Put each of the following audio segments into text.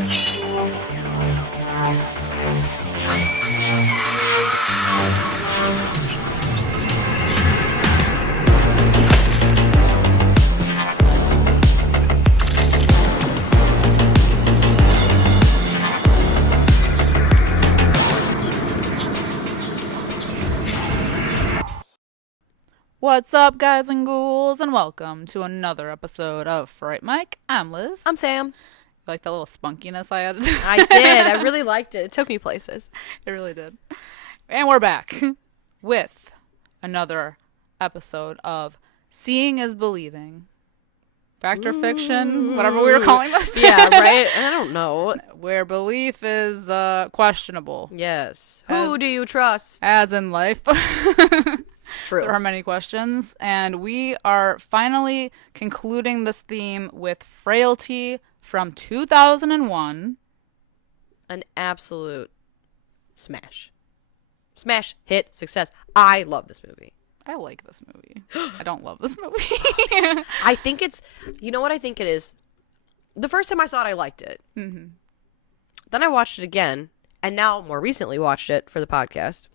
What's up, guys and ghouls, and welcome to another episode of Fright Mic. I'm Liz. I'm Sam. You like that little spunkiness I added? I did. I really liked it. It took me places. It really did. And we're back with another episode of Seeing is Believing. Fact or fiction, whatever we were calling this. Yeah, right? I don't know. Where belief is questionable. Yes. Who do you trust? As in life. True. There are many questions, and we are finally concluding this theme with Frailty from 2001. An absolute smash. Smash, hit, success. I love this movie. I like this movie. I don't love this movie. I think it's, you know what I think it is? The first time I saw it, I liked it. Mm-hmm. Then I watched it again, and now more recently watched it for the podcast.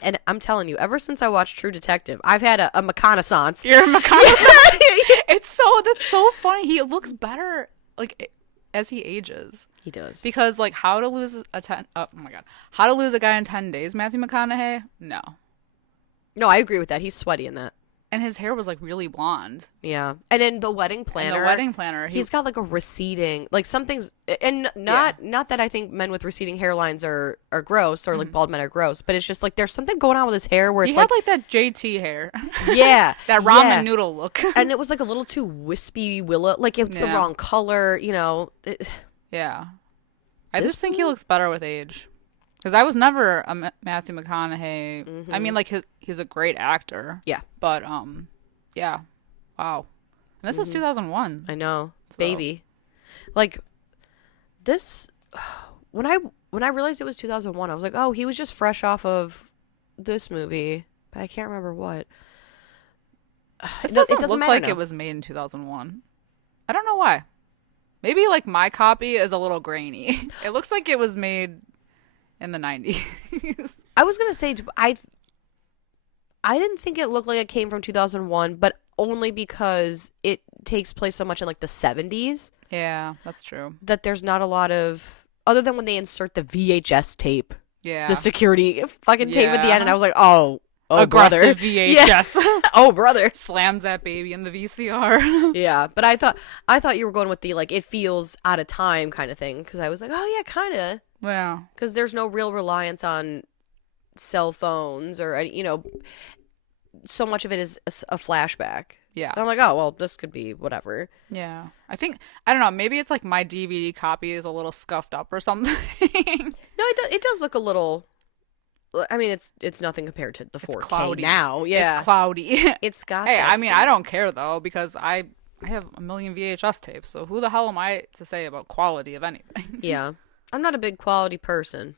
And I'm telling you, ever since I watched True Detective, I've had a reconnaissance. You're a reconnaissance? That's so funny. He looks better, like, as he ages. He does. Because, like, How to Lose a Guy in 10 Days, Matthew McConaughey? No. No, I agree with that. He's sweaty in that. And his hair was, like, really blonde. Yeah. And in The Wedding Planner. He's got, like, a receding, like, something's, and not that I think men with receding hairlines are gross or, like, bald men are gross, but it's just, like, there's something going on with his hair where it's, he had, like, that JT hair. Yeah. That ramen noodle look. And it was, like, a little too wispy willow. Like, it's the wrong color, you know. Yeah. I just think he looks better with age. Because I was never a Matthew McConaughey. Mm-hmm. I mean, like, he's a great actor. Yeah. But, yeah. Wow. And this is 2001. I know. So. Baby. Like, this, when I realized it was 2001, I was like, oh, he was just fresh off of this movie. But I can't remember what. It doesn't look like it was made in 2001. I don't know why. Maybe, like, my copy is a little grainy. It looks like it was made in the 90s. I was going to say, I didn't think it looked like it came from 2001, but only because it takes place so much in, like, the 70s. Yeah, that's true. That there's not a lot of, other than when they insert the VHS tape. Yeah. The security fucking tape at the end, and I was like, oh aggressive brother. VHS. Yeah. Oh, brother. Slams that baby in the VCR. Yeah, but I thought you were going with the, like, it feels out of time kind of thing, because I was like, oh, yeah, kind of. Yeah. Because there's no real reliance on cell phones or, you know, so much of it is a flashback. Yeah. And I'm like, oh, well, this could be whatever. Yeah. I don't know, maybe it's like my DVD copy is a little scuffed up or something. No, it does look a little, I mean, it's nothing compared to the 4K cloudy. now. Yeah. It's cloudy. It's got Hey, I mean, I don't care, though, because I have a million VHS tapes, so who the hell am I to say about quality of anything? Yeah. I'm not a big quality person.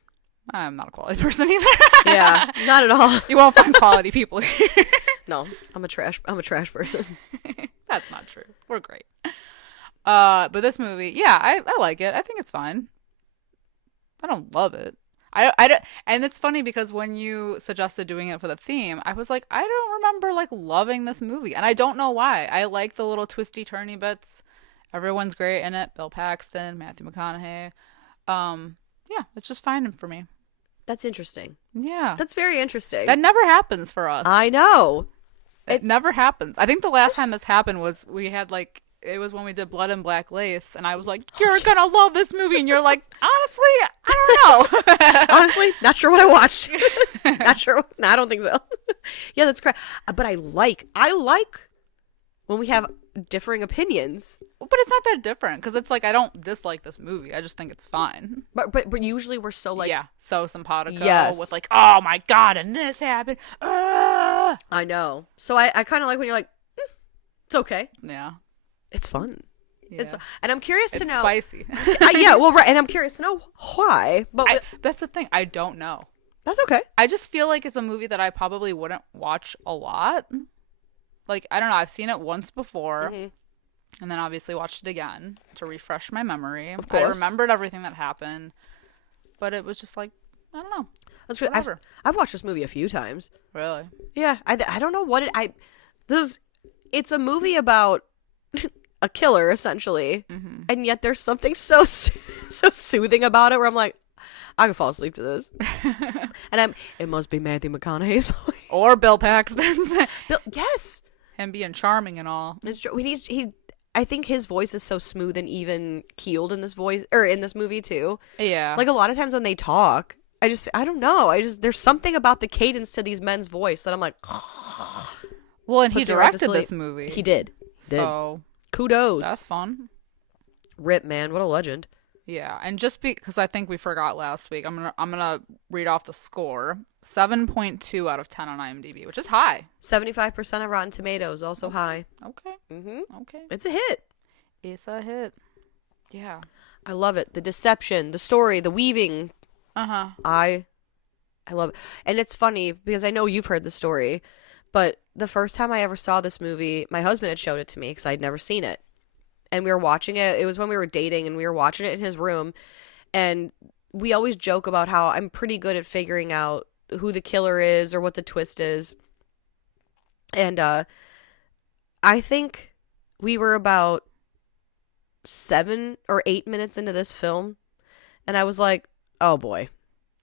I'm not a quality person either. Yeah, not at all. You won't find quality people here. No, I'm a trash person. That's not true. We're great. But this movie, yeah, I like it. I think it's fine. I don't love it. I don't, and it's funny because when you suggested doing it for the theme, I was like, I don't remember, like, loving this movie, and I don't know why. I like the little twisty turny bits. Everyone's great in it. Bill Paxton, Matthew McConaughey. Yeah, it's just fine for me. That's interesting. Yeah. That's very interesting. That never happens for us. I know. It never happens. I think the last time this happened was we had, like, it was when we did Blood and Black Lace, and I was like, you're gonna love this movie, and you're like, honestly, I don't know. Honestly, not sure what I watched. Not sure. No, I don't think so. Yeah, that's great. But I like when we have differing opinions. But it's not that different, because it's like, I don't dislike this movie. I just think it's fine. But usually we're so, like... Yeah, so simpatico. Yes. With, like, oh my god, and this happened. I know. So I kind of like when you're like, it's okay. Yeah. It's fun. Yeah. It's fun. And I'm curious to know... It's spicy. Yeah, well, right. And I'm curious to know why. But that's the thing. I don't know. That's okay. I just feel like it's a movie that I probably wouldn't watch a lot. Like, I don't know. I've seen it once before. Mm-hmm. And then obviously watched it again to refresh my memory. Of course. I remembered everything that happened, but it was just like, I don't know. That's good. I've watched this movie a few times. Really? Yeah. I don't know what it's a movie about a killer, essentially. Mm-hmm. And yet there's something so soothing about it where I'm like, I can fall asleep to this. And it must be Matthew McConaughey's voice. Or Bill Paxton's. Yes. Him being charming and all. It's true. I think his voice is so smooth and even keeled in this movie too. Yeah. Like a lot of times when they talk, I don't know. There's something about the cadence to these men's voice that I'm like, well, and he directed this movie. He did. So kudos. That's fun. Rip, man, what a legend. Yeah, and just because I think we forgot last week, I'm gonna read off the score. 7.2 out of 10 on IMDb, which is high. 75% of Rotten Tomatoes, also high. Okay. Mm-hmm. Okay. It's a hit. It's a hit. Yeah. I love it. The deception, the story, the weaving. Uh-huh. I love it. And it's funny because I know you've heard the story, but the first time I ever saw this movie, my husband had showed it to me because I'd never seen it. And we were watching it. It was when we were dating, and we were watching it in his room. And we always joke about how I'm pretty good at figuring out who the killer is or what the twist is. And I think we were about 7 or 8 minutes into this film, and I was like, oh boy,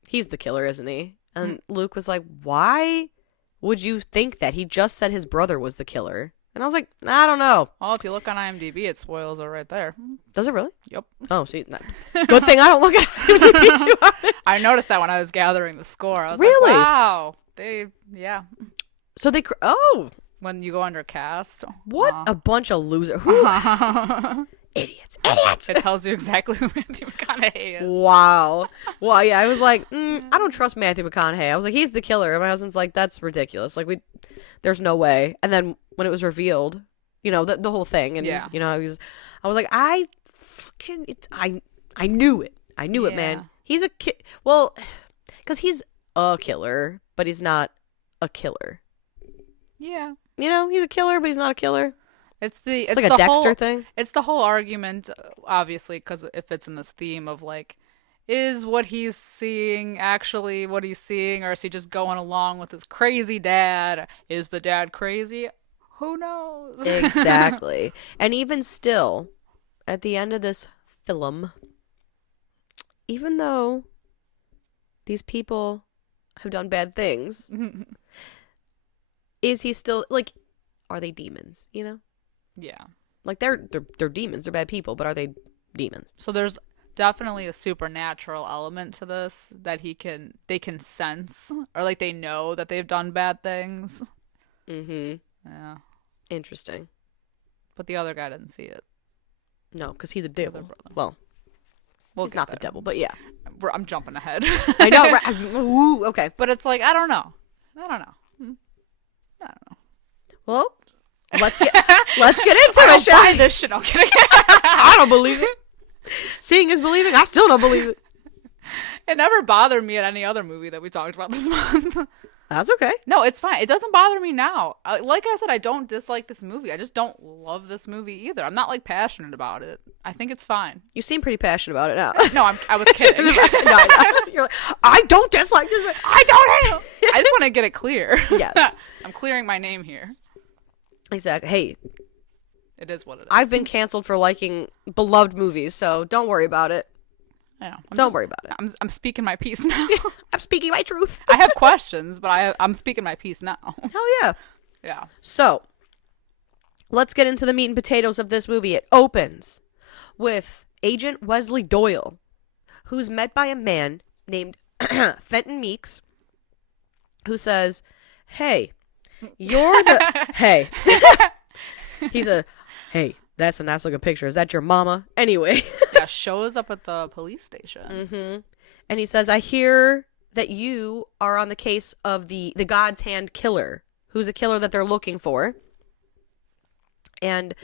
he's the killer, isn't he? And Luke was like, why would you think that? He just said his brother was the killer. And I was like, I don't know. Well, if you look on IMDb, it spoils it right there. Does it really? Yep. Oh, see, good thing I don't look at IMDb. I noticed that when I was gathering the score. I was really? Like, wow. Yeah. So when you go under cast. What a bunch of losers. Idiots. It tells you exactly who Matthew McConaughey is. Wow. Well, yeah, I was like, I don't trust Matthew McConaughey. I was like, he's the killer. And my husband's like, that's ridiculous. Like, there's no way. And then when it was revealed, the whole thing, and I was like, I knew it. I knew it, man. He's a well, because he's a killer, but he's not a killer. Yeah. He's a killer, but he's not a killer. It's like a Dexter thing. It's the whole argument, obviously, because it fits in this theme of like, is what he's seeing actually what he's seeing, or is he just going along with his crazy dad? Is the dad crazy? Who knows? Exactly. And even still, at the end of this film, even though these people have done bad things, is he still, like, are they demons, Yeah. Like, they're demons. They're bad people, but are they demons? So there's definitely a supernatural element to this that they can sense, or like they know that they've done bad things. Mm-hmm. Yeah. Interesting. But the other guy didn't see it. No, because he's the devil. Well, he's not the devil, but yeah. I'm jumping ahead. I know. Right? Ooh, okay. But it's like, I don't know. Well, let's get into it, shall we? This shit. I'm kidding. I don't believe it. Seeing is believing. I still don't believe it. It never bothered me in any other movie that we talked about this month. That's okay. No, it's fine. It doesn't bother me now. Like I said, I don't dislike this movie. I just don't love this movie either. I'm not like passionate about it. I think it's fine. You seem pretty passionate about it now. No, I was kidding. No. You're like, I don't dislike this movie. I don't hate it. I just want to get it clear. Yes. I'm clearing my name here. Exactly. Hey. It is what it is. I've been canceled for liking beloved movies, so don't worry about it. Yeah, don't worry about it. I'm speaking my piece now. I'm speaking my truth. I have questions, but I'm speaking my piece now. Hell yeah. Yeah. So, let's get into the meat and potatoes of this movie. It opens with Agent Wesley Doyle, who's met by a man named Fenton Meeks, who says, hey, you're the... Hey. He's a... Hey, that's a nice looking picture. Is that your mama? Anyway. Yeah, shows up at the police station. Mm-hmm. And he says, I hear that you are on the case of the God's Hand killer, who's a killer that they're looking for. And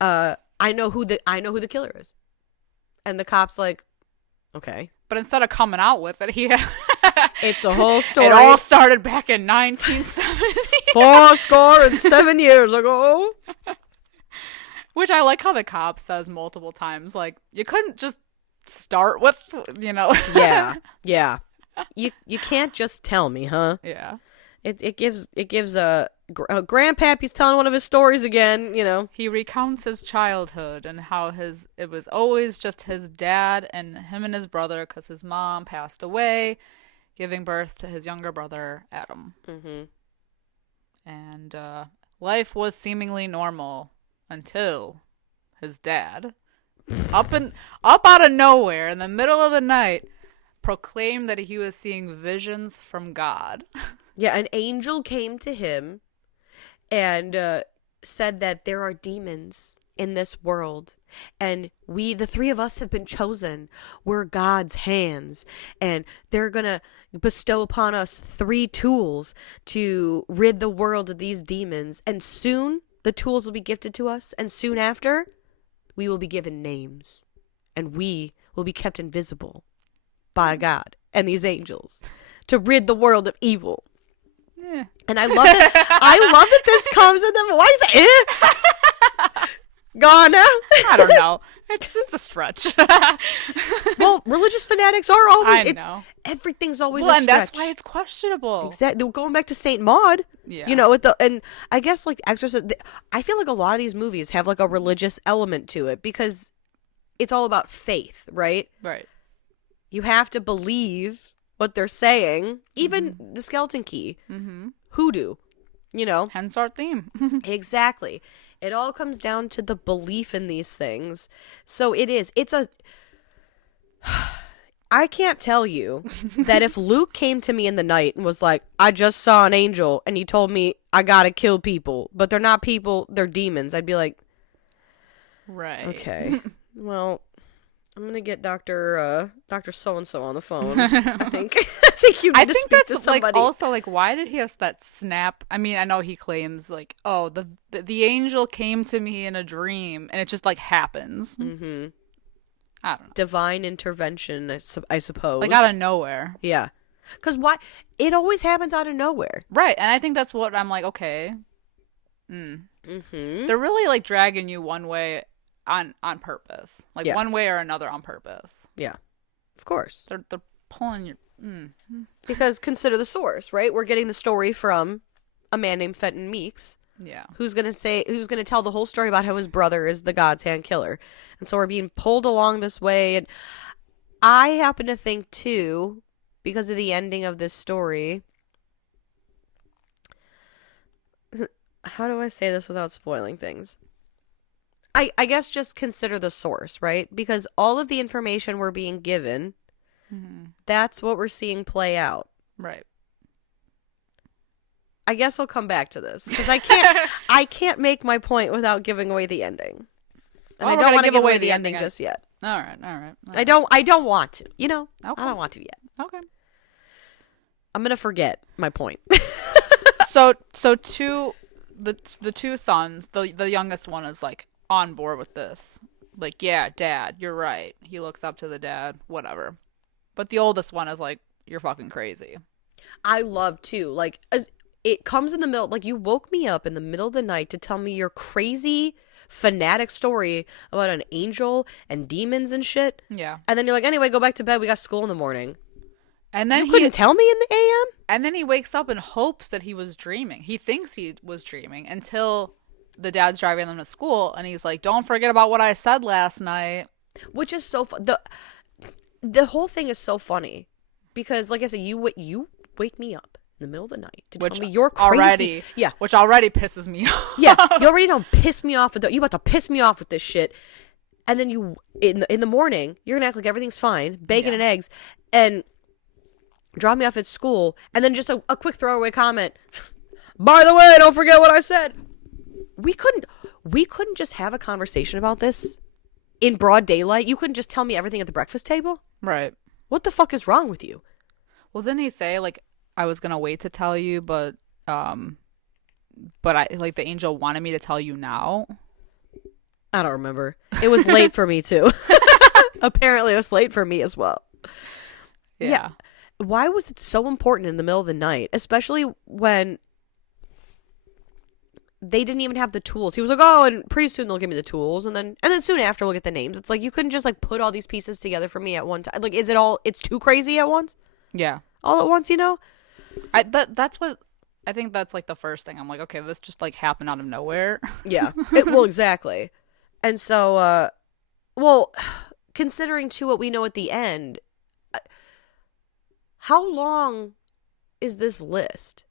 I know who the killer is. And the cop's like, okay. But instead of coming out with it, it's a whole story. It all started back in 1970. 4 score and 7 years ago. Which I like how the cop says multiple times, like, you couldn't just start with, Yeah. Yeah. You can't just tell me, huh? Yeah. It gives a grandpappy's telling one of his stories again, He recounts his childhood and how it was always just his dad and him and his brother because his mom passed away, giving birth to his younger brother, Adam. Mm-hmm. And life was seemingly normal until his dad, up out of nowhere in the middle of the night, proclaimed that he was seeing visions from God. Yeah, an angel came to him and said that there are demons in this world, and the three of us have been chosen. We're God's hands, and they're gonna bestow upon us 3 tools to rid the world of these demons, and soon the tools will be gifted to us, and soon after we will be given names, and we will be kept invisible by God and these angels to rid the world of evil. Yeah. And I love that this comes in them. Why is it gone now? I don't know. It's just a stretch. Well, religious fanatics are always. I know. Everything's always a stretch. And that's why it's questionable. Exactly. Going back to Saint Maud. Yeah. And I guess like Exorcist. I feel like a lot of these movies have like a religious element to it because it's all about faith, right? Right. You have to believe what they're saying. Even the Skeleton Key. Mm-hmm. Hoodoo. Hence our theme. Exactly. It all comes down to the belief in these things. So I can't tell you that if Luke came to me in the night and was like, I just saw an angel and he told me I gotta kill people, but they're not people, they're demons. I'd be like, right. Okay. Well, I'm gonna get Dr. So-and-so on the phone. I think you need to speak to somebody. Like, also, like, why did he have that snap? I mean, I know he claims, like, oh, the angel came to me in a dream, and it just, like, happens. Mm-hmm. I don't know. Divine intervention, I suppose. Like, out of nowhere. Yeah. Because why? It always happens out of nowhere. Right, and I think that's what I'm like, okay. Mm-hmm. They're really, like, dragging you one way on purpose. Like, Yeah. one way or another on purpose. Yeah. Of course. They're pulling your... Because consider the source, right? We're getting the story from a man named Fenton Meeks. Yeah. Who's gonna tell the whole story about how his brother is the God's hand killer. And so we're being pulled along this way. And I happen to think too, because of the ending of this story, how do I say this without spoiling things? I guess just consider the source, right? Because all of the information we're being given, that's what we're seeing play out. Right. I guess I'll come back to this because I can't make my point without giving away the ending, and I don't want to give away the ending just yet. All right. I don't want to. Okay. I don't want to yet. Okay. I'm gonna forget my point. So the two sons, the youngest one is like on board with this. Like, yeah, Dad, you're right. He looks up to the dad, whatever. But the oldest one is like, you're fucking crazy. I love too. Like, as it comes in the middle, like you woke me up in the middle of the night to tell me your crazy fanatic story about an angel and demons and shit. Yeah. And then you're like, anyway, go back to bed. We got school in the morning. And then you couldn't tell me in the AM? And then he wakes up and hopes that he was dreaming. He thinks he was dreaming until the dad's driving them to school, and he's like, don't forget about what I said last night. Which is so fun. The whole thing is so funny because, like I said, you wake me up in the middle of the night to tell me you're crazy. Already, yeah, which already pisses me off. Yeah, you already don't piss me off with you about to piss me off with this shit, and then you in the morning you're gonna act like everything's fine, bacon and eggs, and drop me off at school, and then just a quick throwaway comment. By the way, don't forget what I said. We couldn't just have a conversation about this in broad daylight. You couldn't just tell me everything at the breakfast table. Right. What the fuck is wrong with you? Well, didn't he say, like, I was gonna wait to tell you, but I, like, the angel wanted me to tell you now? I don't remember. It was late for me, too. Apparently, it was late for me as well. Yeah. Why was it so important in the middle of the night? Especially when they didn't even have the tools. He was like, oh, and pretty soon they'll give me the tools, and then soon after we'll get the names. It's like, you couldn't just like put all these pieces together for me at one time. Like, it's too crazy at once? Yeah. All at once, you know? That's what I think. That's like the first thing I'm like, okay, this just like happened out of nowhere. Yeah. Well, exactly. And so, well, considering too what we know at the end, how long is this list?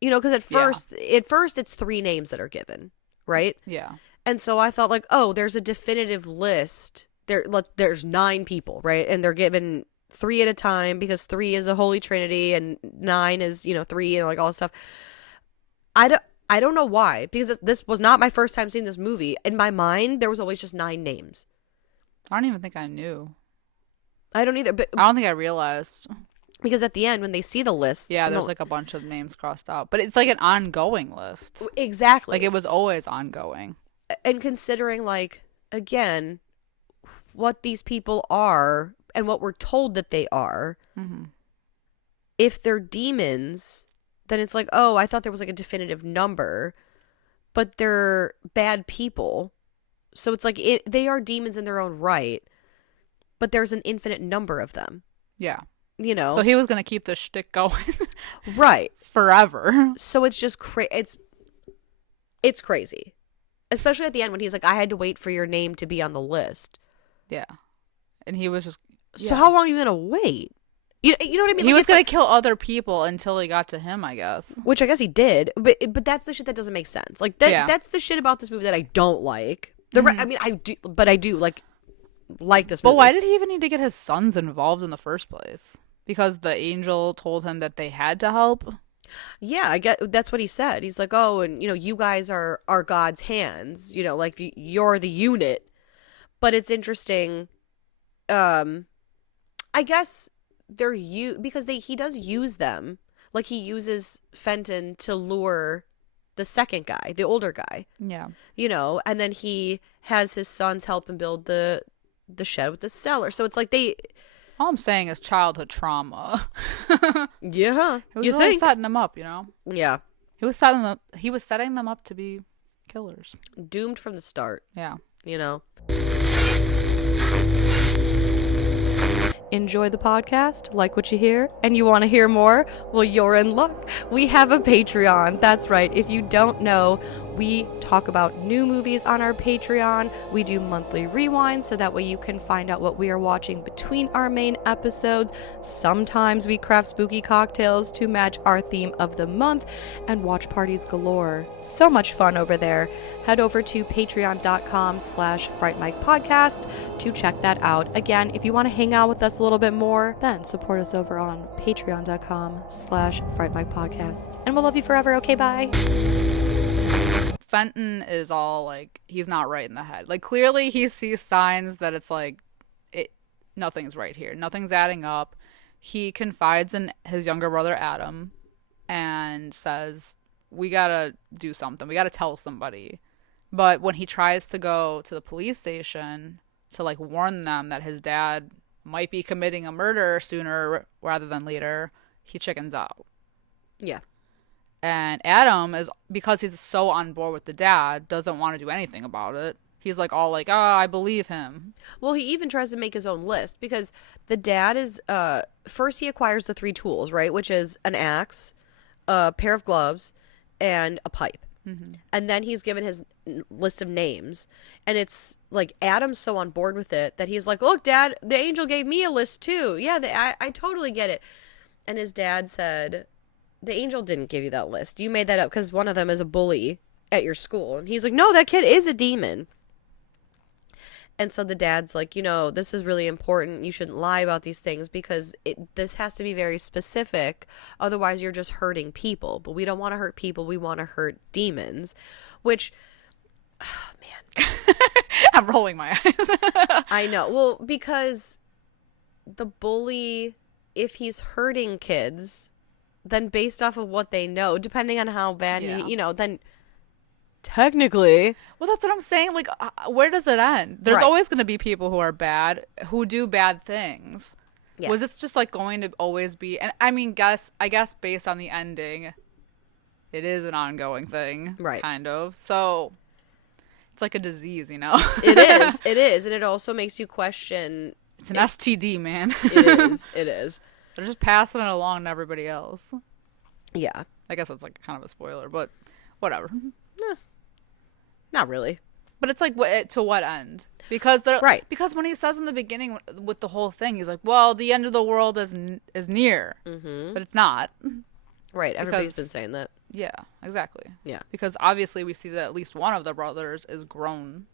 You know, because at first it's 3 names that are given, right? Yeah. And so I thought like, oh, there's a definitive list. There's 9 people, right? And they're given 3 at a time because 3 is a holy trinity and 9 is, 3 and like all this stuff. I don't know why, because this was not my first time seeing this movie. In my mind, there was always just 9 names. I don't even think I knew. I don't either, but I don't think I realized. Because at the end, when they see the list... Yeah, there's like a bunch of names crossed out. But it's like an ongoing list. Exactly. Like, it was always ongoing. And considering, like, again, what these people are and what we're told that they are, if they're demons, then it's like, oh, I thought there was like a definitive number, but they're bad people. So it's like they are demons in their own right, but there's an infinite number of them. Yeah. You know, so he was gonna keep the shtick going, right, forever. So it's just it's crazy, especially at the end when he's like, "I had to wait for your name to be on the list." Yeah, and he was just. So how long are you gonna wait? You know what I mean? He was gonna kill other people until he got to him, I guess. Which I guess he did, but that's the shit that doesn't make sense. Like that's the shit about this movie that I don't like. I mean, I do like this movie. But why did he even need to get his sons involved in the first place? Because the angel told him that they had to help? Yeah, I get that's what he said. He's like, oh, and you guys are God's hands, like you're the unit. But it's interesting. I guess they're because he does use them. Like he uses Fenton to lure the second guy, the older guy. Yeah. And then he has his sons help him build the shed with the cellar. So it's like all I'm saying is childhood trauma. Yeah. He was really setting them up, Yeah. He was setting them up to be killers. Doomed from the start. Yeah. Enjoy the podcast, like what you hear, and you want to hear more? Well, you're in luck. We have a Patreon. That's right. If you don't know, we talk about new movies on our Patreon. We do monthly rewinds so that way you can find out what we are watching between our main episodes. Sometimes we craft spooky cocktails to match our theme of the month, and watch parties galore. So much fun over there. Head over to patreon.com/Fright Mic podcast to check that out. Again, if you want to hang out with us a little bit more, then support us over on patreon.com/Fright Mic podcast. And we'll love you forever. Okay, bye. Fenton is all like, he's not right in the head. Like, clearly he sees signs that it's like, nothing's right here. Nothing's adding up. He confides in his younger brother, Adam, and says, we gotta do something. We gotta tell somebody. But when he tries to go to the police station to like warn them that his dad might be committing a murder sooner rather than later, he chickens out. Yeah. And Adam is, because he's so on board with the dad, doesn't want to do anything about it. He's like all like, I believe him. Well, he even tries to make his own list because the dad is, first he acquires the 3 tools, right? Which is an axe, a pair of gloves, and a pipe. Mm-hmm. And then he's given his list of names. And it's like Adam's so on board with it that he's like, look, Dad, the angel gave me a list too. Yeah, I totally get it. And his dad said, the angel didn't give you that list. You made that up because one of them is a bully at your school. And he's like, no, that kid is a demon. And so the dad's like, this is really important. You shouldn't lie about these things because this has to be very specific. Otherwise, you're just hurting people. But we don't want to hurt people. We want to hurt demons. Which, oh, man. I'm rolling my eyes. I know. Well, because the bully, if he's hurting kids, then based off of what they know, depending on how bad, then technically. Well, that's what I'm saying. Like, where does it end? There's always going to be people who are bad, who do bad things. Was this just like going to always be? And I mean, I guess based on the ending, it is an ongoing thing, right? Kind of. So it's like a disease, you know. It is. It is, and it also makes you question. It's an STD, man. It is. It is. They're just passing it along to everybody else. Yeah. I guess that's like kind of a spoiler, but whatever. Not really. But it's like, to what end? Because right. Because when he says in the beginning with the whole thing, he's like, "Well, the end of the world is near," but it's not. Right. Everybody's been saying that. Yeah. Exactly. Yeah. Because obviously we see that at least one of the brothers is grown.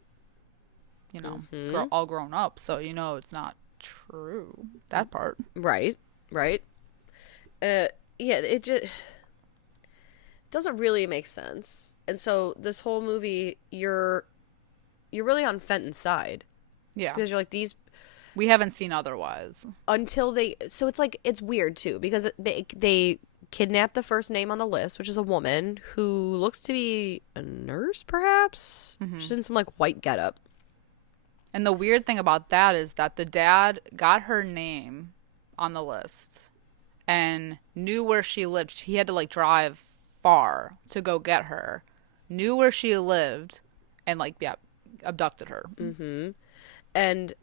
You know, all grown up. So it's not true, that part. Right. Right. Yeah. It just doesn't really make sense. And so this whole movie, you're really on Fenton's side. Yeah. Because you're like, we haven't seen otherwise. Until so it's like, it's weird too, because they kidnap the first name on the list, which is a woman who looks to be a nurse, perhaps. She's in some like white getup. And the weird thing about that is that the dad got her name on the list and knew where she lived. He had to like drive far to go get her. Knew where she lived and abducted her. And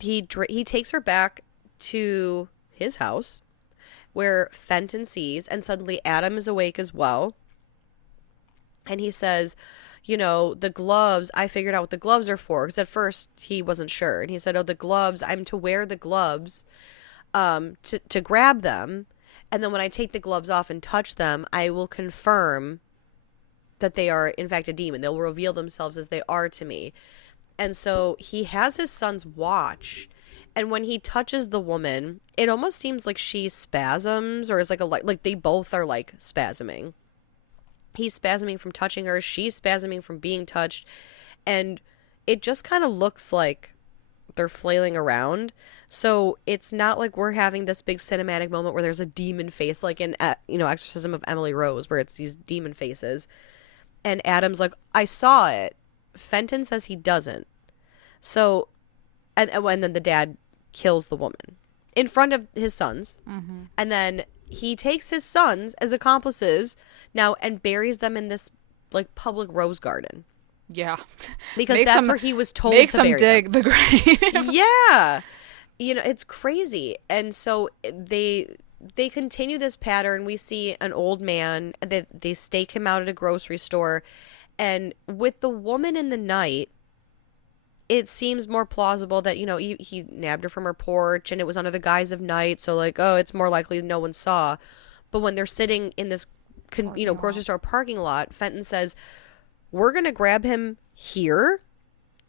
he takes her back to his house where Fenton sees, and suddenly Adam is awake as well. And he says, the gloves, I figured out what the gloves are for, because at first he wasn't sure. And he said, the gloves, I'm to wear the gloves to grab them. And then when I take the gloves off and touch them, I will confirm that they are, in fact, a demon. They'll reveal themselves as they are to me. And so he has his son's watch. And when he touches the woman, it almost seems like she spasms, or is like they both are like spasming. He's spasming from touching her. She's spasming from being touched. And it just kind of looks like they're flailing around. So it's not like we're having this big cinematic moment where there's a demon face, like in, Exorcism of Emily Rose, where it's these demon faces. And Adam's like, I saw it. Fenton says he doesn't. So, and then the dad kills the woman in front of his sons. And then he takes his sons as accomplices now and buries them in this like public rose garden. Yeah. Because that's where he was told to bury them. Make them dig the grave. Yeah. It's crazy. And so they continue this pattern. We see an old man, they stake him out at a grocery store. And with the woman in the night, it seems more plausible that, he nabbed her from her porch and it was under the guise of night. So like, it's more likely no one saw. But when they're sitting in this, grocery store parking lot, Fenton says, we're going to grab him here.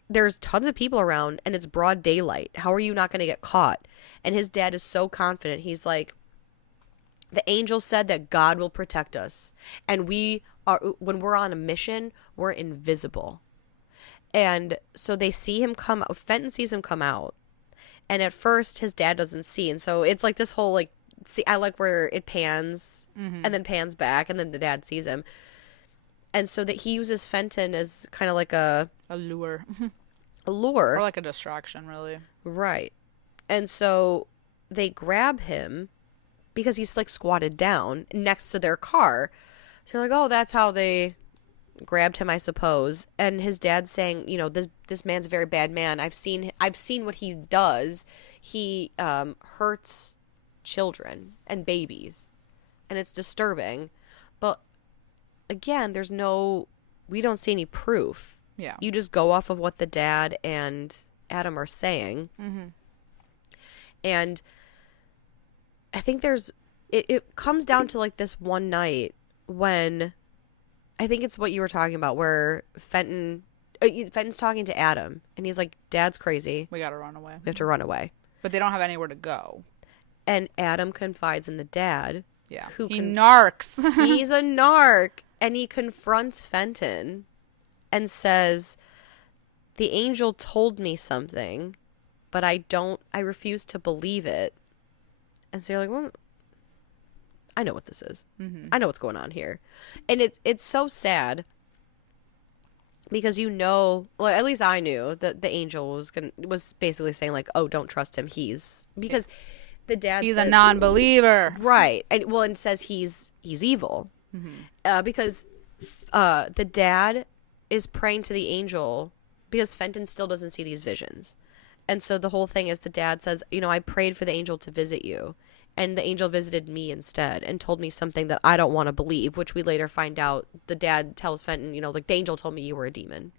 There's tons of people around and it's broad daylight. How are you not going to get caught? And his dad is so confident. He's like, the angel said that God will protect us. And when we're on a mission, we're invisible. And so they see him come out. Fenton sees him come out. And at first, his dad doesn't see. And so it's like this whole, I like where it pans and then pans back. And then the dad sees him. And so that he uses Fenton as kind of like a lure. A lure. Or like a distraction, really. Right. And so they grab him because he's like squatted down next to their car. So you're like, oh, that's how they grabbed him, I suppose. And his dad's saying, this man's a very bad man. I've seen what he does. He hurts children and babies, and it's disturbing. But again, we don't see any proof. Yeah, you just go off of what the dad and Adam are saying. And I think it comes down to like this one night when, I think it's what you were talking about, where Fenton's talking to Adam, and he's like, Dad's crazy. We gotta run away. We have to run away. But they don't have anywhere to go. And Adam confides in the dad. Yeah. He narcs. He's a narc. And he confronts Fenton and says, the angel told me something, but I refuse to believe it. And so you're like, well, I know what this is. I know what's going on here. And it's so sad because well, at least I knew that the angel was basically saying like, oh, don't trust him. Because the dad he's a non-believer. Right. And says he's evil. Because the dad is praying to the angel because Fenton still doesn't see these visions. And so the whole thing is the dad says, I prayed for the angel to visit you. And the angel visited me instead and told me something that I don't want to believe, which we later find out the dad tells Fenton, the angel told me you were a demon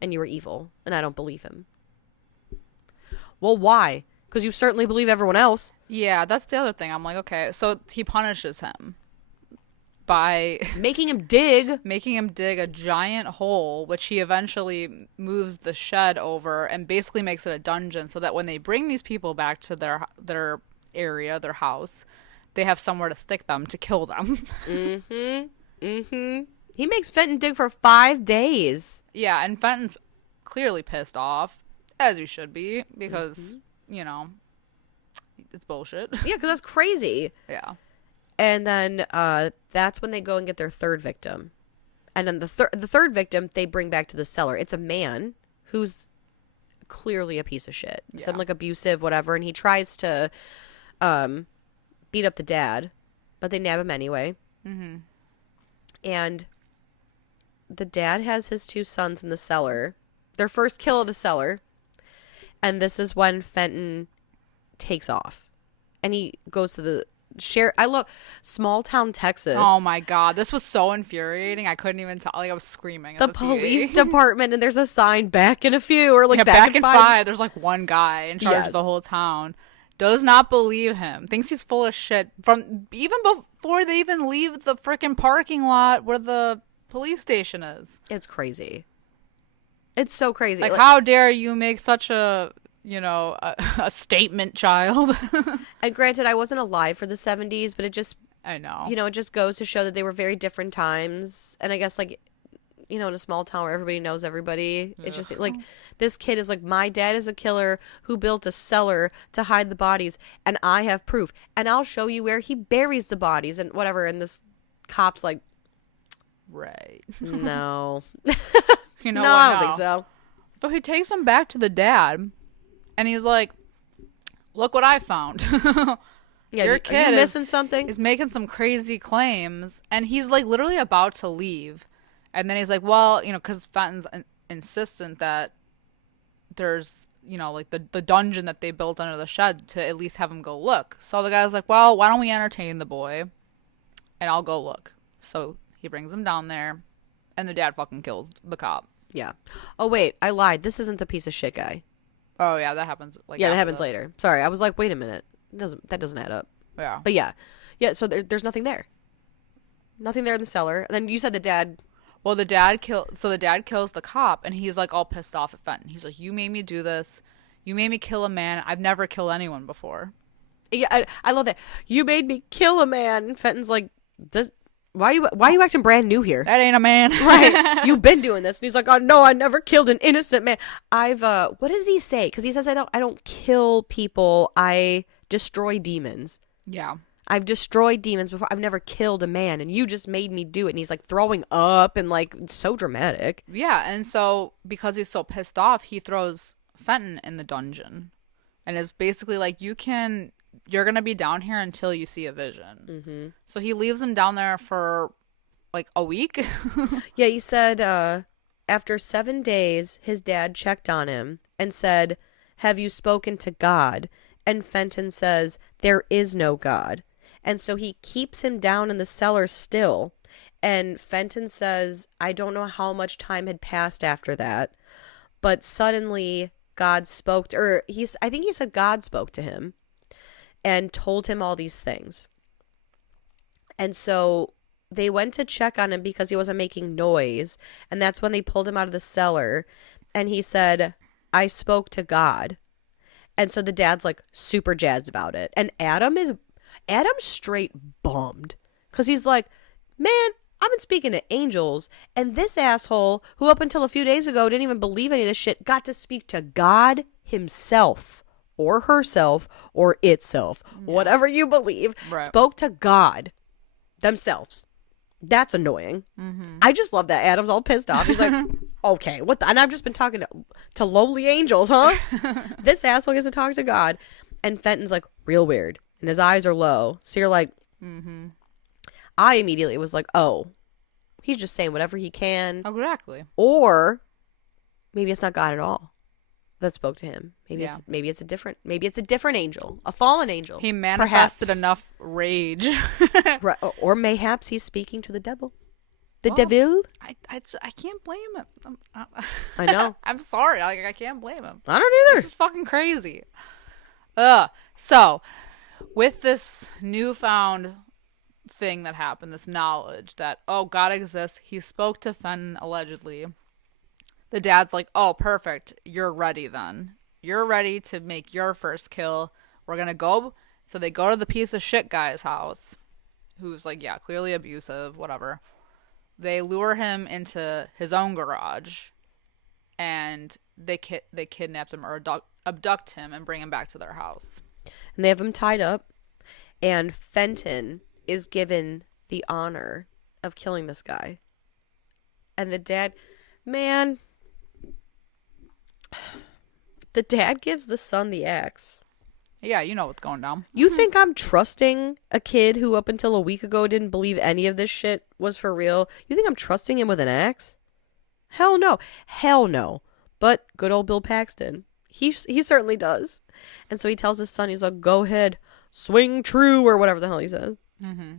and you were evil, and I don't believe him. Well, why? Because you certainly believe everyone else. Yeah, that's the other thing. I'm like, okay, so he punishes him by making him dig a giant hole, which he eventually moves the shed over and basically makes it a dungeon so that when they bring these people back to their area, their house, they have somewhere to stick them to kill them. He makes Fenton dig for 5 days. Yeah, and Fenton's clearly pissed off, as he should be, because, it's bullshit. Yeah, because that's crazy. Yeah. And then that's when they go and get their third victim. And then the third victim they bring back to the cellar. It's a man who's clearly a piece of shit. Yeah. Some abusive, whatever. And he tries to beat up the dad, but they nab him anyway. Mm-hmm. And the dad has his 2 sons in the cellar. Their first kill of the cellar. And this is when Fenton takes off. And he goes to the I love small town Texas. Oh my God. This was so infuriating. I couldn't even tell. I was screaming at the police department, and there's a sign back in a few, or back in 5. There's one guy in charge of the whole town. Does not believe him. Thinks he's full of shit from even before they even leave the freaking parking lot where the police station is. It's crazy. It's so crazy. How dare you make such a a statement, child. And granted, I wasn't alive for the 70s, but I know. It just goes to show that they were very different times. And I guess, in a small town where everybody knows everybody, it's just, this kid is my dad is a killer who built a cellar to hide the bodies, and I have proof. And I'll show you where he buries the bodies and whatever. And this cop's like, right. No. No, I don't think so. So he takes him back to the dad. And he's like, look what I found. Your kid is missing something? Is making some crazy claims. And he's literally about to leave. And then he's like, well, because Fenton's insistent that there's, the dungeon that they built under the shed to at least have him go look. So the guy's like, well, why don't we entertain the boy? And I'll go look. So he brings him down there. And the dad fucking kills the cop. Yeah. Oh, wait. I lied. This isn't the piece of shit guy. Oh yeah, that happens. Yeah, that happens later. Sorry, I was like, wait a minute, that doesn't add up. Yeah, but yeah. So there's nothing there. Nothing there in the cellar. And then you said the dad. Well, the dad kills the cop, and he's all pissed off at Fenton. He's like, "You made me do this. You made me kill a man. I've never killed anyone before." Yeah, I love that. You made me kill a man. And Fenton's like, this. Why are you acting brand new here? That ain't a man. Right. You've been doing this. And he's like, oh, no, I never killed an innocent man. What does he say? Because he says, I don't kill people. I destroy demons. Yeah. I've destroyed demons before. I've never killed a man. And you just made me do it. And he's throwing up and so dramatic. Yeah. And so because he's so pissed off, he throws Fenton in the dungeon. And is basically you're going to be down here until you see a vision. Mm-hmm. So he leaves him down there for a week. Yeah, he said after 7 days, his dad checked on him and said, have you spoken to God? And Fenton says, there is no God. And so he keeps him down in the cellar still. And Fenton says, I don't know how much time had passed after that, but suddenly God spoke I think he said God spoke to him and told him all these things. And so they went to check on him because he wasn't making noise. And that's when they pulled him out of the cellar. And he said, I spoke to God. And so the dad's super jazzed about it. And Adam's straight bummed. Because he's like, man, I've been speaking to angels. And this asshole, who up until a few days ago didn't even believe any of this shit, got to speak to God himself. Or herself, or itself, whatever you believe, right. Spoke to God themselves. That's annoying. Mm-hmm. I just love that. Adam's all pissed off. He's like, okay, what the? And I've just been talking to lowly angels, huh? This asshole gets to talk to God. And Fenton's real weird. And his eyes are low. So you're like, mm-hmm. I immediately was like, oh, he's just saying whatever he can. Exactly. Or maybe it's not God at all that spoke to him. Maybe it's a different angel, a fallen angel. He manifested enough rage. Right. Or mayhaps he's speaking to the devil. The devil. I can't blame him. I know. I'm sorry. I can't blame him. I don't either. This is fucking crazy. So with this newfound thing that happened, this knowledge that, oh, God exists, he spoke to Fenton allegedly. The dad's like, oh, perfect. You're ready then. You're ready to make your first kill. We're going to go. So they go to the piece of shit guy's house, who's like, yeah, clearly abusive, whatever. They lure him into his own garage, and they kidnap him or abduct him and bring him back to their house. And they have him tied up, and Fenton is given the honor of killing this guy. And the dad, man, the dad gives the son the axe. Yeah, you know what's going down. You think I'm trusting a kid who up until a week ago didn't believe any of this shit was for real? You think I'm trusting him with an axe? Hell no. Hell no. But good old Bill Paxton, he certainly does. And so he tells his son, he's like, go ahead, swing true, or whatever the hell he says. Mm-hmm.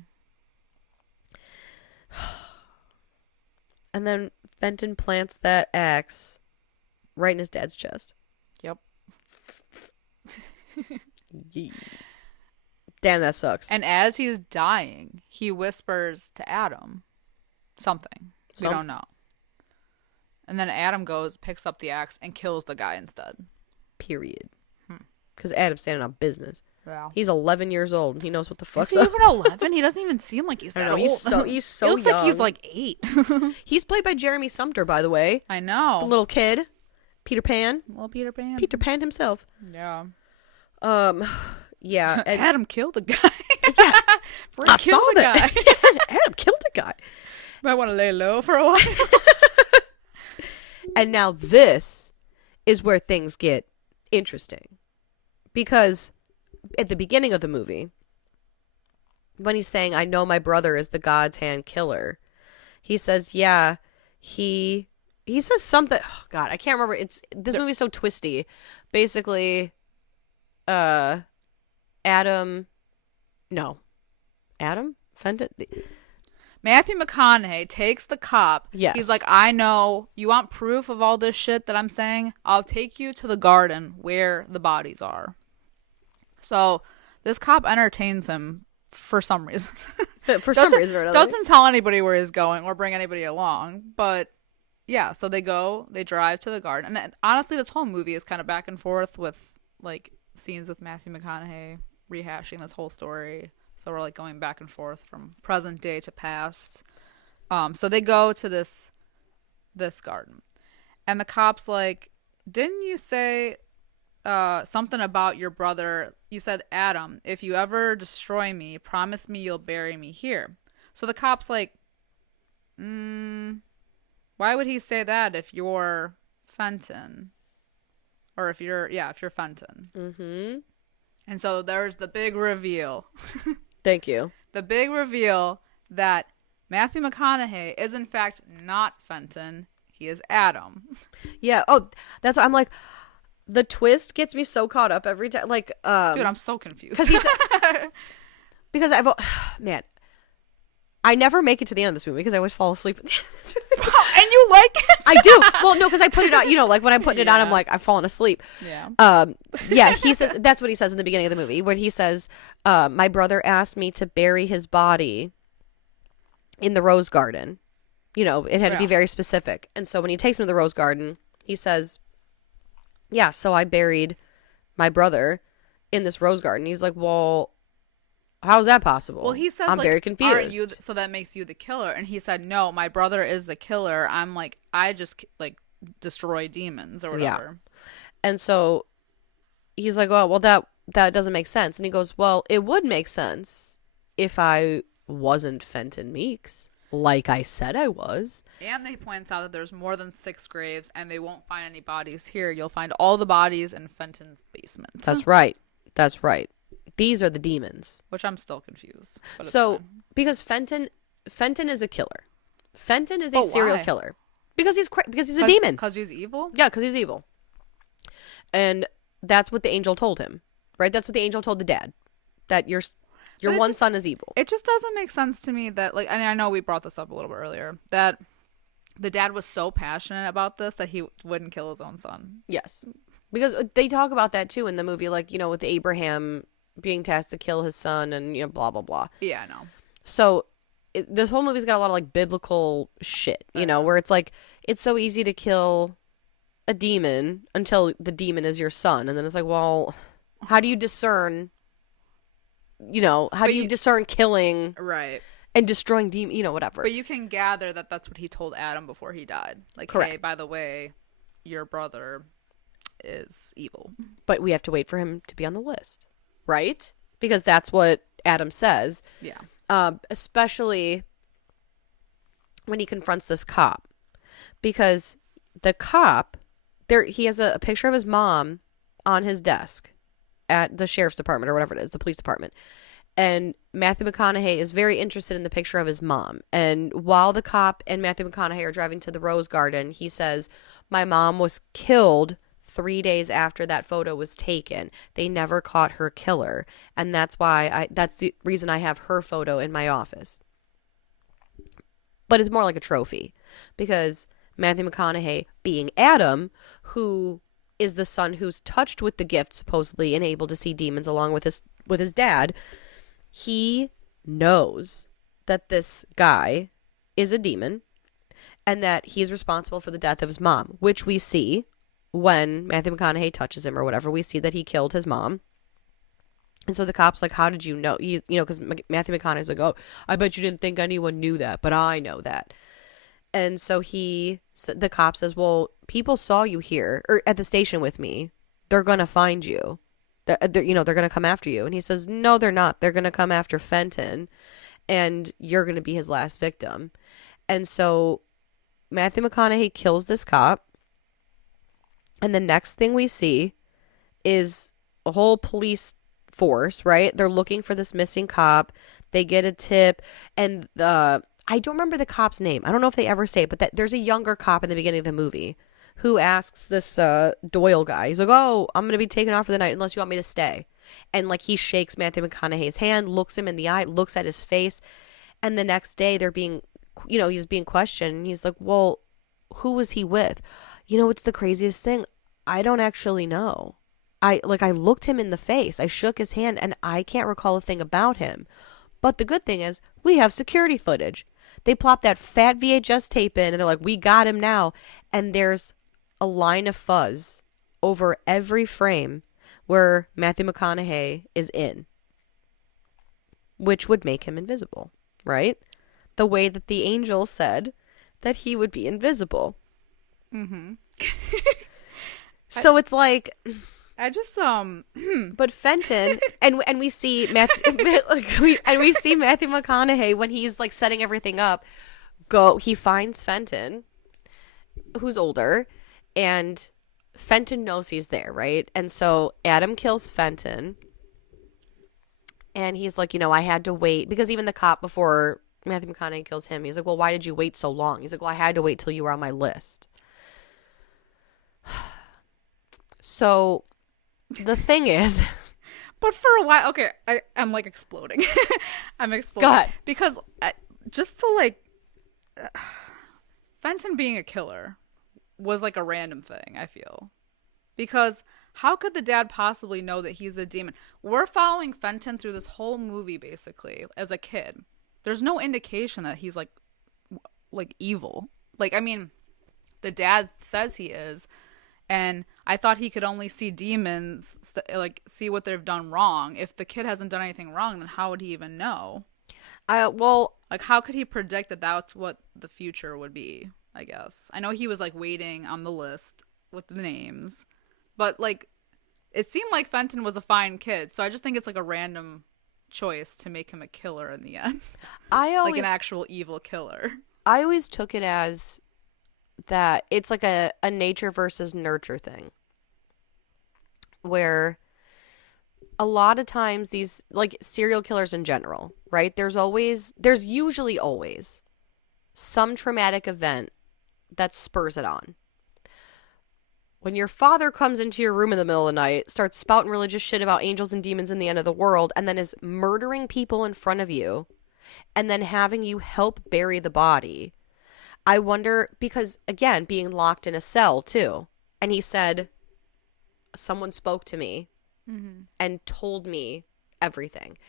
And then Fenton plants that axe right in his dad's chest. Yep. Damn, that sucks. And as he's dying, he whispers to Adam something. We don't know. And then Adam goes, picks up the axe, and kills the guy instead. Period. Because Adam's standing on business. Wow. He's 11 years old. He knows what the fuck's Is he even 11? He doesn't even seem like he's that old. He's so he looks young. like he's like 8. He's played by Jeremy Sumter, by the way. I know. The little kid. Peter Pan. Little Peter Pan. Peter Pan himself. Yeah. Yeah. And Adam killed a guy. Yeah. I saw that. Adam killed a guy. Might want to lay low for a while. And now this is where things get interesting. Because at the beginning of the movie, when he's saying, I know my brother is the God's hand killer, he says, yeah, he says something. Oh, God, I can't remember. This movie's so twisty. Basically, Adam Fenton. Matthew McConaughey takes the cop. Yes. He's like, I know. You want proof of all this shit that I'm saying? I'll take you to the garden where the bodies are. So this cop entertains him for some reason. For some reason or another. Doesn't tell anybody where he's going or bring anybody along. But yeah, so they drive to the garden. And honestly, this whole movie is kind of back and forth with like scenes with Matthew McConaughey rehashing this whole story. So we're like going back and forth from present day to past. So they go to this garden, and the cop's like, didn't you say something about your brother? You said, Adam, if you ever destroy me, promise me you'll bury me here. So the cop's like, why would he say that if you're Fenton? Or if you're Fenton. Mm-hmm. And so there's the big reveal. Thank you. The big reveal that Matthew McConaughey is in fact not Fenton. He is Adam. Yeah. Oh, that's what I'm like. The twist gets me so caught up every time. Like, dude, I'm so confused. Because man, I never make it to the end of this movie because I always fall asleep. And you like it? I do. Well, no, because I put it on. You know, like when I'm putting it on, I'm like, I've fallen asleep. Yeah. Yeah. He says that's what he says in the beginning of the movie, where he says, "My brother asked me to bury his body in the rose garden." You know, it had to be very specific, and so when he takes him to the rose garden, he says, "Yeah, so I buried my brother in this rose garden." He's like, "Well, how is that possible?" Well, he says, I'm very confused. Aren't you so that makes you the killer? And he said, no, my brother is the killer. I'm like, I just like destroy demons or whatever. Yeah. And so he's like, well, that doesn't make sense. And he goes, well, it would make sense if I wasn't Fenton Meeks, like I said I was. And he points out that there's more than 6 graves, and they won't find any bodies here. You'll find all the bodies in Fenton's basement. That's right. That's right. These are the demons. Which I'm still confused. So Because Fenton is a killer. Fenton is a serial killer. Because he's a demon. Because he's evil? Yeah, because he's evil. And that's what the angel told him, right? That's what the angel told the dad, that your one son is evil. It just doesn't make sense to me that, like, and I know we brought this up a little bit earlier, that the dad was so passionate about this that he wouldn't kill his own son. Yes. Because they talk about that, too, in the movie, like, you know, with Abraham being tasked to kill his son and, you know, blah, blah, blah. Yeah, I know. So this whole movie's got a lot of, like, biblical shit, you know, where it's like, it's so easy to kill a demon until the demon is your son. And then it's like, well, how do you discern, you know, how do you discern killing and destroying demon, you know, whatever. But you can gather that that's what he told Adam before he died. Like, correct. Hey, by the way, your brother is evil. But we have to wait for him to be on the list, right? Because that's what Adam says. Yeah. Especially when he confronts this cop. Because the cop, he has a picture of his mom on his desk at the sheriff's department or whatever it is, the police department. And Matthew McConaughey is very interested in the picture of his mom. And while the cop and Matthew McConaughey are driving to the Rose Garden, he says, my mom was killed 3 days after that photo was taken. They never caught her killer. And that's why that's the reason I have her photo in my office. But it's more like a trophy because Matthew McConaughey, being Adam, who is the son who's touched with the gift, supposedly, and able to see demons along with his dad, he knows that this guy is a demon and that he's responsible for the death of his mom, which we see when Matthew McConaughey touches him or whatever. We see that he killed his mom. And so the cop's like, how did you know? You know, because Matthew McConaughey's like, oh, I bet you didn't think anyone knew that, but I know that. And so the cop says, well, people saw you here or at the station with me. They're going to find you. They're going to come after you. And he says, no, they're not. They're going to come after Fenton and you're going to be his last victim. And so Matthew McConaughey kills this cop. And the next thing we see is a whole police force, right? They're looking for this missing cop. They get a tip. And I don't remember the cop's name. I don't know if they ever say it, but there's a younger cop in the beginning of the movie who asks this Doyle guy. He's like, oh, I'm going to be taken off for the night unless you want me to stay. And like he shakes Matthew McConaughey's hand, looks him in the eye, looks at his face. And the next day he's being questioned. And he's like, well, who was he with? You know, it's the craziest thing. I don't actually know. I looked him in the face. I shook his hand and I can't recall a thing about him. But the good thing is we have security footage. They plop that fat VHS tape in and they're like, we got him now. And there's a line of fuzz over every frame where Matthew McConaughey is in, which would make him invisible, right? The way that the angel said that he would be invisible. Mm-hmm. So it's like, I just but Fenton and we see we see Matthew McConaughey when he's like setting everything up. He finds Fenton, who's older, and Fenton knows he's there, right? And so Adam kills Fenton, and he's like, I had to wait because even the cop before Matthew McConaughey kills him, he's like, well, why did you wait so long? He's like, well, I had to wait till you were on my list. So the thing is, but for a while, okay, I'm like exploding. I'm exploding. Go ahead. Because just to Fenton being a killer was like a random thing, I feel. Because how could the dad possibly know that he's a demon? We're following Fenton through this whole movie basically as a kid. There's no indication that he's like evil. Like, I mean, the dad says he is. And I thought he could only see demons, see what they've done wrong. If the kid hasn't done anything wrong, then how would he even know? How could he predict that that's what the future would be, I guess? I know he was, waiting on the list with the names. But, it seemed like Fenton was a fine kid. So I just think it's, a random choice to make him a killer in the end. An actual evil killer. I always took it as that it's like a nature versus nurture thing where a lot of times these, like, serial killers in general, right? There's usually always some traumatic event that spurs it on. When your father comes into your room in the middle of the night, starts spouting religious shit about angels and demons and the end of the world, and then is murdering people in front of you, and then having you help bury the body, I wonder, because, again, being locked in a cell, too. And he said, someone spoke to me and told me everything.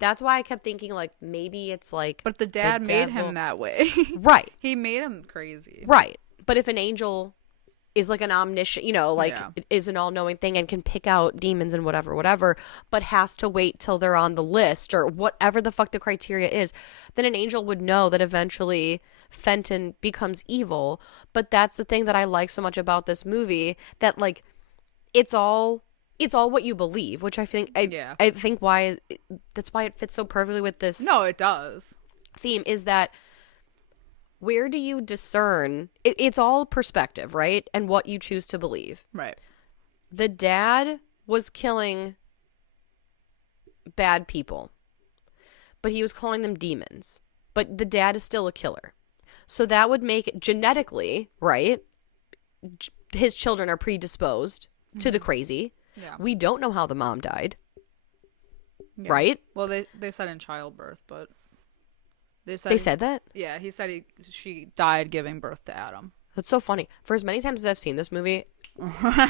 That's why I kept thinking, like, maybe it's like... But the dad made him that way. Right. He made him crazy. Right. But if an angel is like an omniscient, you know, like, is an all-knowing thing and can pick out demons and whatever, but has to wait till they're on the list or whatever the fuck the criteria is, then an angel would know that eventually Fenton becomes evil. But that's the thing that I like so much about this movie, that, like, it's all what you believe, which I think I think that's why it fits so perfectly with this. No, it does. Theme is that, where do you discern? It's all perspective, right? And what you choose to believe. Right. The dad was killing bad people, but he was calling them demons. But the dad is still a killer. So that would make it genetically, right? His children are predisposed to the crazy. Yeah. We don't know how the mom died. Yeah. Right? Well, they said in childbirth, but they said that? Yeah, he said she died giving birth to Adam. That's so funny. For as many times as I've seen this movie,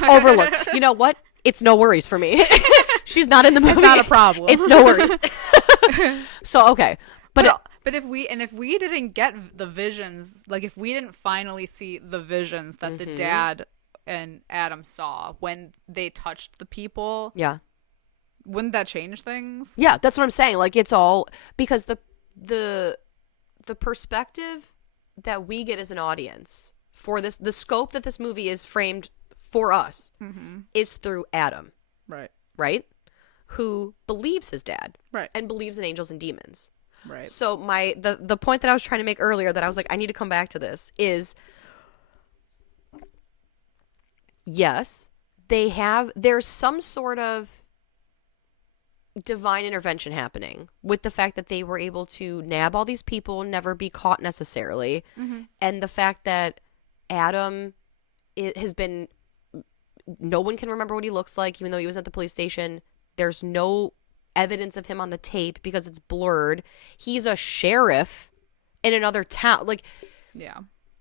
overlooked. You know what? It's no worries for me. She's not in the movie. It's not a problem. It's no worries. So, okay. But if we didn't get the visions, like, if we didn't finally see the visions that the dad and Adam saw when they touched the people, wouldn't that change things? Yeah, that's what I'm saying. Like, it's all because the perspective that we get as an audience for this, the scope that this movie is framed for us, is through Adam, right, who believes his dad, and believes in angels and demons. Right. So the point that I was trying to make earlier, that I was like, I need to come back to this, is yes, there's some sort of divine intervention happening with the fact that they were able to nab all these people and never be caught necessarily. And the fact that Adam has been, no one can remember what he looks like, even though he was at the police station. There's no evidence of him on the tape because it's blurred. He's a sheriff in another town. Like,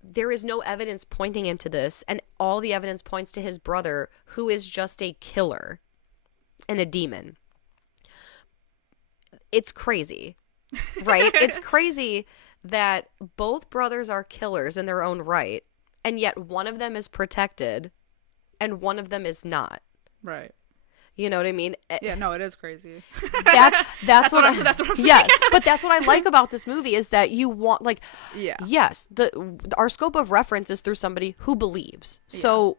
there is no evidence pointing him to this, and all the evidence points to his brother, who is just a killer and a demon. It's crazy, right? It's crazy that both brothers are killers in their own right, and yet one of them is protected and one of them is not. Right. You know what I mean? Yeah, no, it is crazy. That's what I'm saying. Yeah, but that's what I like about this movie, is that you want, like, yes, our scope of reference is through somebody who believes. So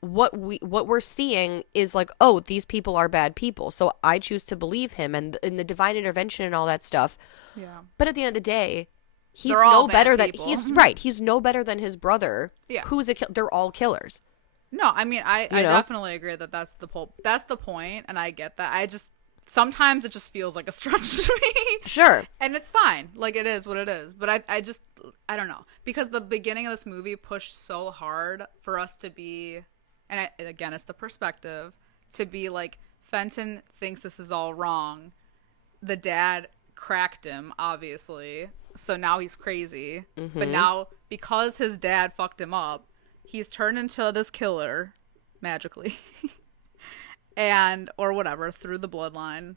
what we're seeing is like, oh, these people are bad people, so I choose to believe him, and in the divine intervention and all that stuff. Yeah. But at the end of the day, he's no better than he's no better than his brother. Yeah. Who's they're all killers. No, I mean, I definitely agree that that's the point, and I get that. I just, sometimes it just feels like a stretch to me. Sure. And it's fine. Like, it is what it is. But I don't know. Because the beginning of this movie pushed so hard for us to be, and again, it's the perspective, to be like, Fenton thinks this is all wrong. The dad cracked him, obviously. So now he's crazy. But now, because his dad fucked him up, he's turned into this killer magically or whatever, through the bloodline.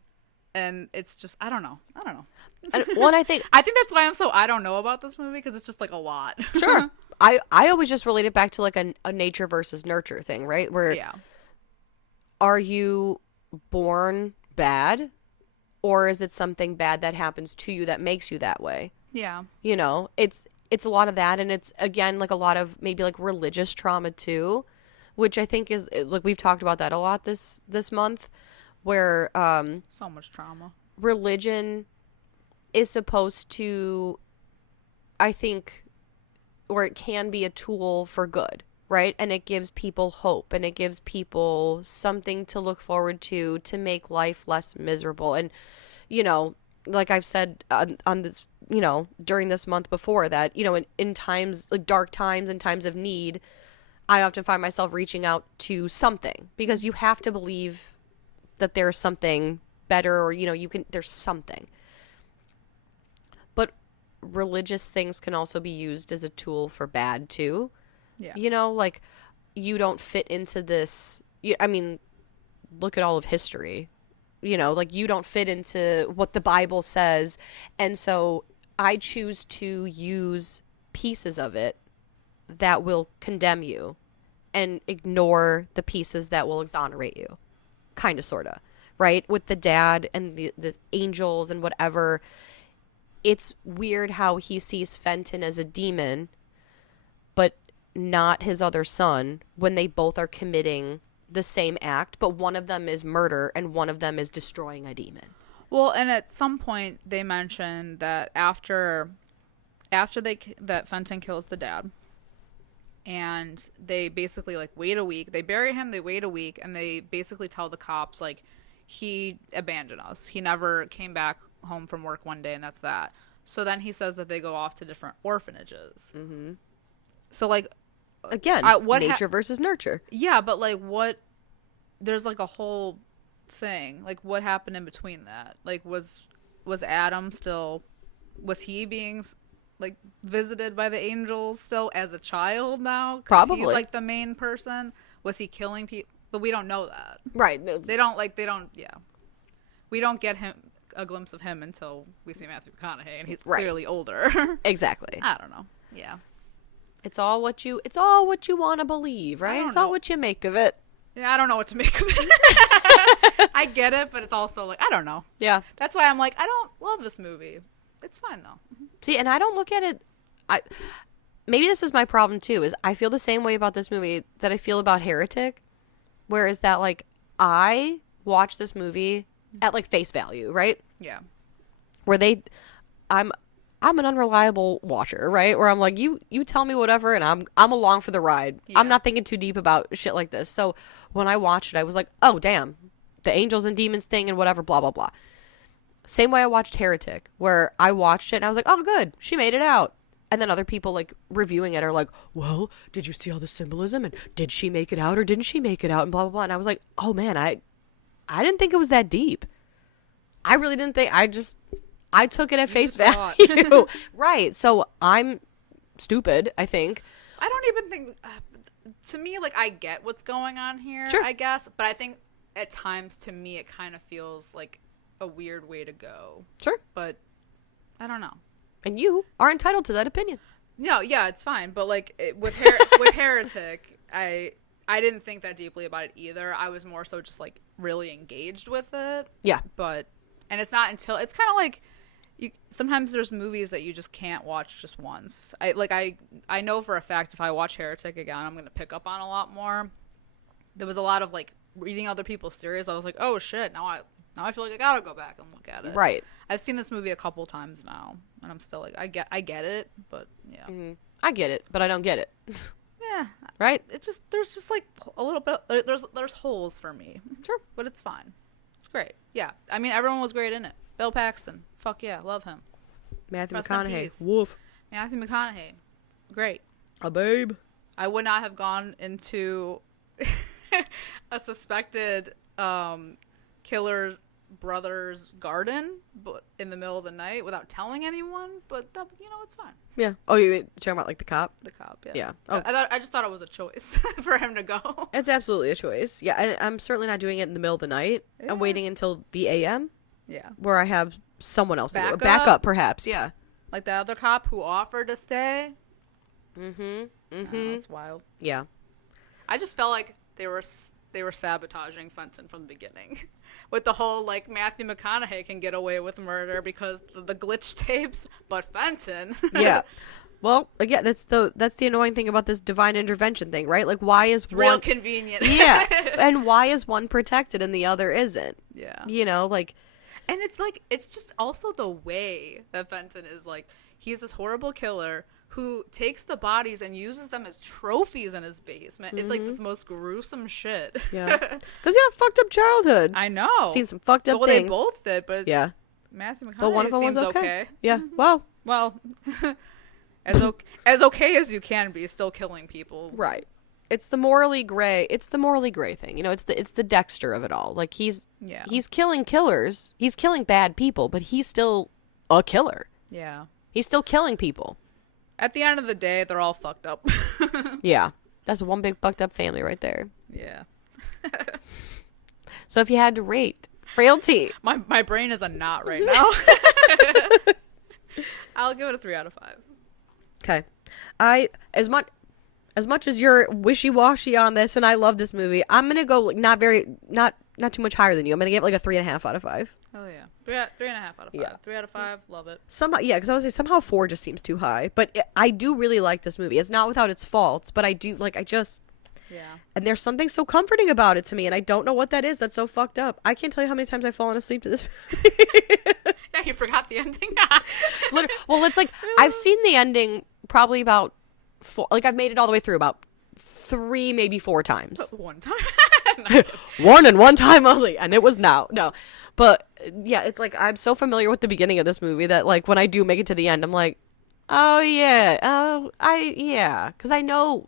And it's just, I don't know. Well, I think that's why I'm so, I don't know about this movie, because it's just like a lot. Sure. I always just relate it back to like a nature versus nurture thing, right? Where are you born bad, or is it something bad that happens to you that makes you that way? Yeah. You know, it's a lot of that, and it's, again, like a lot of maybe like religious trauma too, which I think is, like, we've talked about that a lot this month, where so much trauma. Religion is supposed to, I think, or it can be a tool for good. right? And it gives people hope, and it gives people something to look forward to make life less miserable. And, you know, like I've said on this, you know, during this month before, that, you know, in times, like dark times and times of need, I often find myself reaching out to something, because you have to believe that there's something better, or, you know, there's something. But religious things can also be used as a tool for bad too. Yeah. You know, like, you don't fit into this. I mean, look at all of history. You know, like, you don't fit into what the Bible says. And so I choose to use pieces of it that will condemn you and ignore the pieces that will exonerate you. Kind of, sort of. Right? With the dad and the angels and whatever. It's weird how he sees Fenton as a demon, but not his other son, when they both are committing the same act, but one of them is murder and one of them is destroying a demon. Well, and at some point they mentioned that after that Fenton kills the dad, and they basically, like, wait a week, they bury him, they wait a week, and they basically tell the cops, like, he abandoned us, he never came back home from work one day, and that's that. So then he says that they go off to different orphanages. Mm-hmm. So, like, again, nature versus nurture. Yeah, but, like, what, there's, like, a whole thing, like, what happened in between that? Like, was Adam still, was he being, like, visited by the angels still as a child now? Probably. He's, like, the main person. Was he killing people? But we don't know that. Right. Yeah. We don't get a glimpse of him until we see Matthew McConaughey, and he's clearly older. Exactly. I don't know. Yeah. It's all what you want to believe, right? It's all what you make of it. Yeah, I don't know what to make of it. I get it, but it's also like, I don't know. Yeah. That's why I'm like, I don't love this movie. It's fine though. See, and I don't look at it, maybe this is my problem too, is I feel the same way about this movie that I feel about Heretic. Whereas that, like, I watched this movie at, like, face value, right? Yeah. Where I'm an unreliable watcher, right? Where I'm like, you tell me whatever, and I'm along for the ride. Yeah. I'm not thinking too deep about shit like this. So when I watched it, I was like, oh, damn, the angels and demons thing and whatever, blah, blah, blah. Same way I watched Heretic, where I watched it and I was like, oh, good, she made it out. And then other people, like, reviewing it are like, well, did you see all the symbolism? And did she make it out or didn't she make it out? And blah, blah, blah. And I was like, oh, man, I didn't think it was that deep. I really didn't think. I took it at face value. Right. So I'm stupid, I think. I don't even think, to me, like, I get what's going on here, sure. I guess. But I think at times, to me, it kind of feels like a weird way to go. Sure. But I don't know. And you are entitled to that opinion. No, yeah, it's fine. But, like, with Heretic, I didn't think that deeply about it either. I was more so just, like, really engaged with it. Yeah. But, and it's not until, it's kind of like, sometimes there's movies that you just can't watch just once. I know for a fact if I watch Heretic again, I'm going to pick up on a lot more. There was a lot of, like, reading other people's theories. I was like, oh, shit, now I feel like I gotta go back and look at it. Right. I've seen this movie a couple times now, and I'm still like, I get it, but yeah. Mm-hmm. I get it, but I don't get it. Yeah. Right? There's just like a little bit, there's holes for me. Sure. But it's fine. It's great. Yeah. I mean, everyone was great in it. Bill Paxton. Fuck yeah. Love him. Matthew McConaughey. Woof. Matthew McConaughey. Great. A babe. I would not have gone into a suspected killer's brother's garden but in the middle of the night without telling anyone, but it's fine. Yeah. Oh, you're talking about, like, the cop? The cop, yeah. Yeah. Oh. I just thought it was a choice for him to go. It's absolutely a choice. Yeah, and I'm certainly not doing it in the middle of the night. Yeah. I'm waiting until the AM. Yeah. Where I have someone else backup, perhaps. Yeah. Like the other cop who offered to stay. Mm-hmm. It's wild. Yeah. I just felt like they were sabotaging Fenton from the beginning. With the whole, like, Matthew McConaughey can get away with murder because the glitch tapes, but Fenton. Yeah. Well, again, that's the annoying thing about this divine intervention thing, right? Like, why is one real convenient? Yeah. And why is one protected and the other isn't? Yeah. You know, like, and it's like, it's just also the way that Fenton is, like, he's this horrible killer who takes the bodies and uses them as trophies in his basement. It's like this most gruesome shit. Yeah. Because he had a fucked up childhood. I know. Seen some fucked up well, things. They both did, but yeah. Matthew McConaughey but one of them seems was okay. Yeah. Well, as okay as you can be, still killing people. Right. It's the morally gray thing. You know, it's the Dexter of it all. Like he's killing killers. He's killing bad people, but he's still a killer. Yeah. He's still killing people. At the end of the day, they're all fucked up. Yeah. That's one big fucked up family right there. Yeah. So if you had to rate Frailty. My brain is a knot right now. I'll give it a 3 out of 5. Okay. As much as you're wishy-washy on this and I love this movie, I'm going to go not too much higher than you. I'm going to give it like a 3.5 out of 5. Oh yeah. 3.5 out of 5. Yeah. 3 out of 5. Love it. Somehow, yeah, because I was say somehow 4 just seems too high. But I do really like this movie. It's not without its faults, but I do Yeah. And there's something so comforting about it to me, and I don't know what that is. That's so fucked up. I can't tell you how many times I've fallen asleep to this movie. Yeah, you forgot the ending. Well, it's like I've seen the ending probably about 4. Like I've made it all the way through about 3, maybe 4 times. One time. One time only, and it was now. No, but yeah, it's like I'm so familiar with the beginning of this movie that like when I do make it to the end, I'm like, oh yeah, because I know.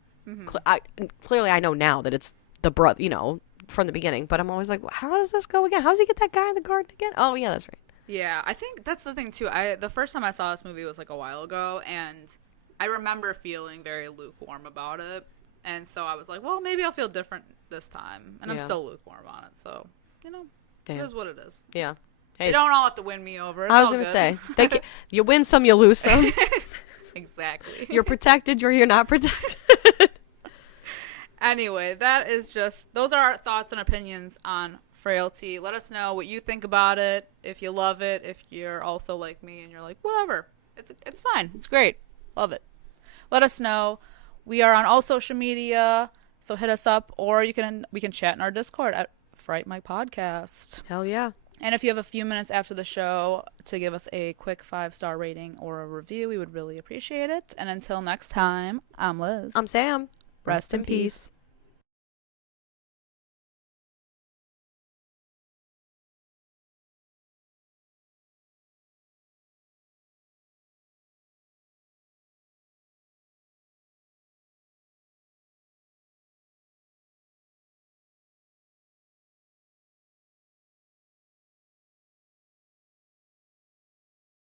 Clearly I know now that it's the brother, you know, from the beginning, but I'm always like, how does this go again? How does he get that guy in the garden again? Oh yeah, that's right. Yeah, I think that's the thing too. The first time I saw this movie was like a while ago, and I remember feeling very lukewarm about it, and so I was like, well, maybe I'll feel different this time, and I'm still lukewarm on it, so you know, it is what it is. Yeah. Hey, you don't all have to win me over. It's I was gonna say, you win some, you lose some. Exactly. You're protected, or you're not protected. Anyway, those are our thoughts and opinions on Frailty. Let us know what you think about it, if you love it, if you're also like me and you're like, whatever. It's fine. It's great. Love it. Let us know. We are on all social media, so hit us up, or we can chat in our Discord at Fright Mic Podcast. Hell yeah. And if you have a few minutes after the show to give us a quick 5-star rating or a review, we would really appreciate it. And until next time, I'm Liz. I'm Sam. Rest in peace.